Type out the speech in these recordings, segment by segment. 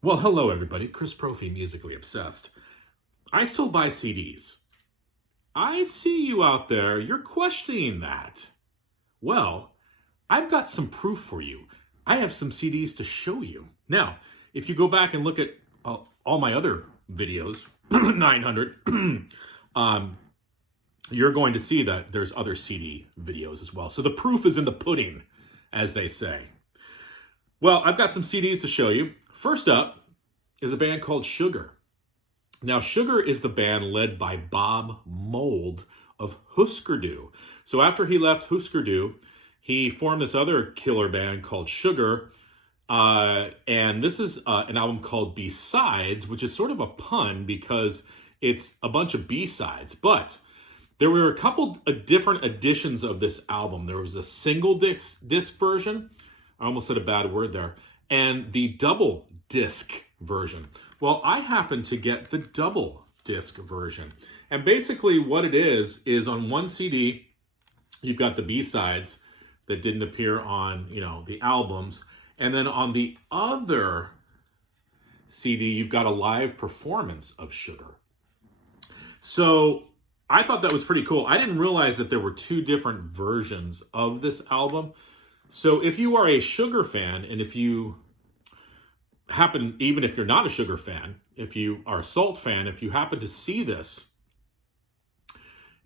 Well, hello everybody. Chris Profi, Musically Obsessed. I still buy CDs. I see you out there. You're questioning that. Well, I've got some proof for you. I have some CDs to show you. Now, if you go back and look at all my other videos, 900, you're going to see that there's other CD videos as well. So the proof is in the pudding, as they say. Well, I've got some CDs to show you. First up is a band called Sugar. Now, Sugar is the band led by Bob Mould of Husker Du. So after he left Husker Du, he formed this other killer band called Sugar. And this is an album called B-Sides, which is sort of a pun because it's a bunch of B-sides. But there were a couple of different editions of this album. There was a single disc version. I almost said a bad word there. And the double disc version. Well, I happen to get the double disc version. And basically what it is on one CD, you've got the B-sides that didn't appear on, the albums. And then on the other CD, you've got a live performance of Sugar. So I thought that was pretty cool. I didn't realize that there were two different versions of this album. So if you are a Sugar fan, and if you happen, even if you're not a Sugar fan, if you are a Salt fan, if you happen to see this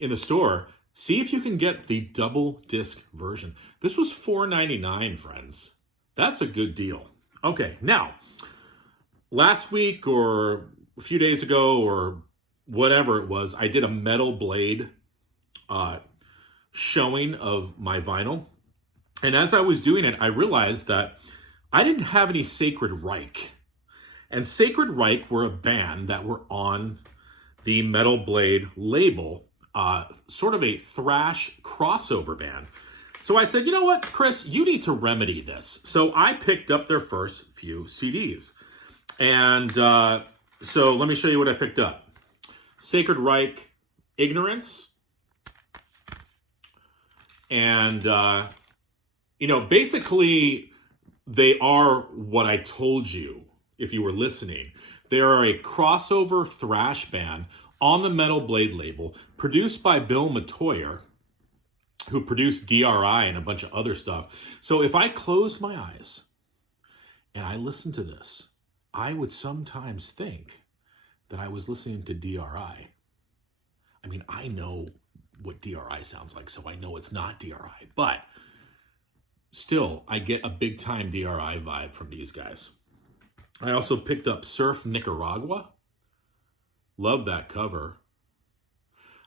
in the store, see if you can get the double disc version. This was $4.99, friends. That's a good deal. Okay, now, last week or a few days ago or whatever it was, I did a Metal Blade showing of my vinyl. And as I was doing it, I realized that I didn't have any Sacred Reich. And Sacred Reich were a band that were on the Metal Blade label, sort of a thrash crossover band. So I said, you know what, Chris, you need to remedy this. So I picked up their first few CDs. And so let me show you what I picked up. Sacred Reich, Ignorance. And basically, they are what I told you, if you were listening. They are a crossover thrash band on the Metal Blade label, produced by Bill Metoyer, who produced DRI and a bunch of other stuff. So if I close my eyes and I listen to this, I would sometimes think that I was listening to DRI. I mean, I know what DRI sounds like, so I know it's not DRI, but still, I get a big-time DRI vibe from these guys. I also picked up Surf Nicaragua. Love that cover.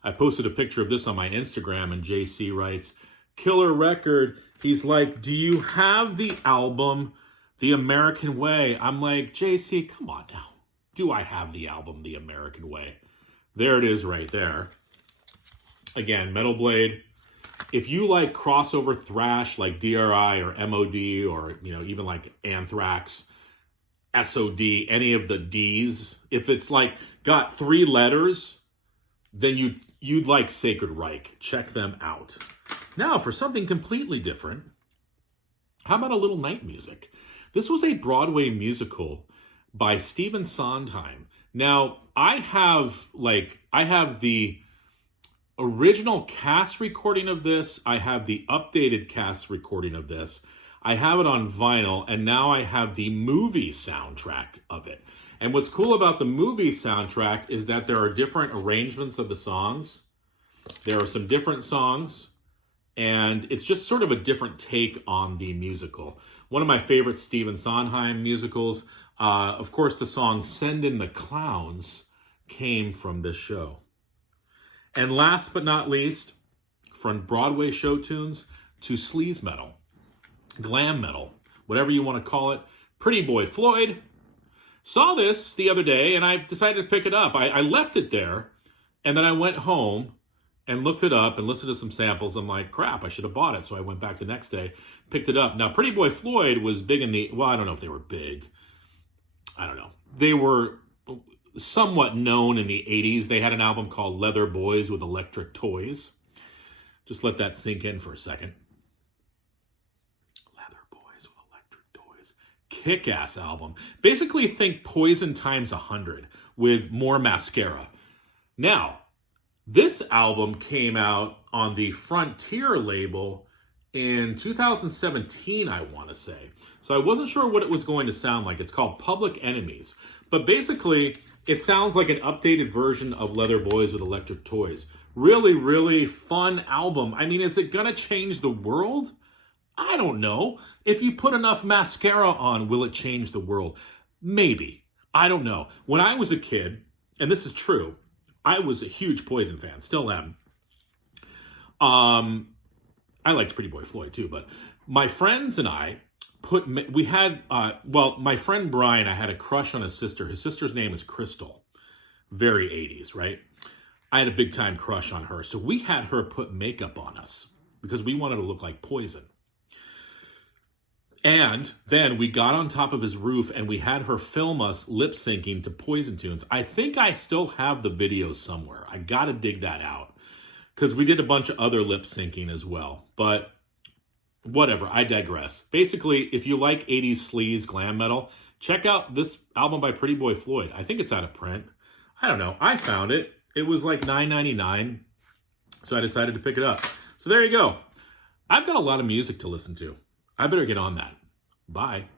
I posted a picture of this on my Instagram, and JC writes, killer record. He's like, do you have the album, The American Way? I'm like, JC, come on now. Do I have the album, The American Way? There it is right there. Again, Metal Blade. If you like crossover thrash like DRI or MOD or, even like Anthrax, SOD, any of the Ds, if it's like got three letters, then you'd like Sacred Reich. Check them out. Now, for something completely different, how about a little night music? This was a Broadway musical by Stephen Sondheim. Now, I have the original cast recording of this. I have the updated cast recording of this. I have it on vinyl, and now I have the movie soundtrack of it. And what's cool about the movie soundtrack is that there are different arrangements of the songs. There are some different songs, and it's just sort of a different take on the musical. One of my favorite Stephen Sondheim musicals, of course, the song Send in the Clowns came from this show. And last but not least, from Broadway show tunes to sleaze metal, glam metal, whatever you want to call it. Pretty Boy Floyd. Saw this the other day, and I decided to pick it up. I left it there, and then I went home and looked it up and listened to some samples. I'm like, crap, I should have bought it. So I went back the next day, picked it up. Now, Pretty Boy Floyd was big I don't know if they were big. I don't know. They were somewhat known in the 80s. They had an album called Leather Boys with Electric Toys. Just let that sink in for a second. Leather Boys with Electric Toys. kick-ass album. Basically think Poison times 100 with more mascara. Now, this album came out on the Frontier label in 2017, I want to say. So I wasn't sure what it was going to sound like. It's called Public Enemies. But basically, it sounds like an updated version of Leather Boys with Electric Toys. Really, really fun album. I mean, is it going to change the world? I don't know. If you put enough mascara on, will it change the world? Maybe. I don't know. When I was a kid, and this is true, I was a huge Poison fan. Still am. I liked Pretty Boy Floyd too, but my friends and I my friend Brian, I had a crush on his sister. His sister's name is Crystal. Very 80s, right? I had a big time crush on her. So we had her put makeup on us because we wanted to look like Poison. And then we got on top of his roof and we had her film us lip syncing to Poison tunes. I think I still have the video somewhere. I got to dig that out because we did a bunch of other lip syncing as well. But whatever, I digress. Basically, if you like 80s sleaze glam metal, check out this album by Pretty Boy Floyd. I think it's out of print. I don't know. I found it. It was like $9.99, so I decided to pick it up. So there you go. I've got a lot of music to listen to. I better get on that. Bye.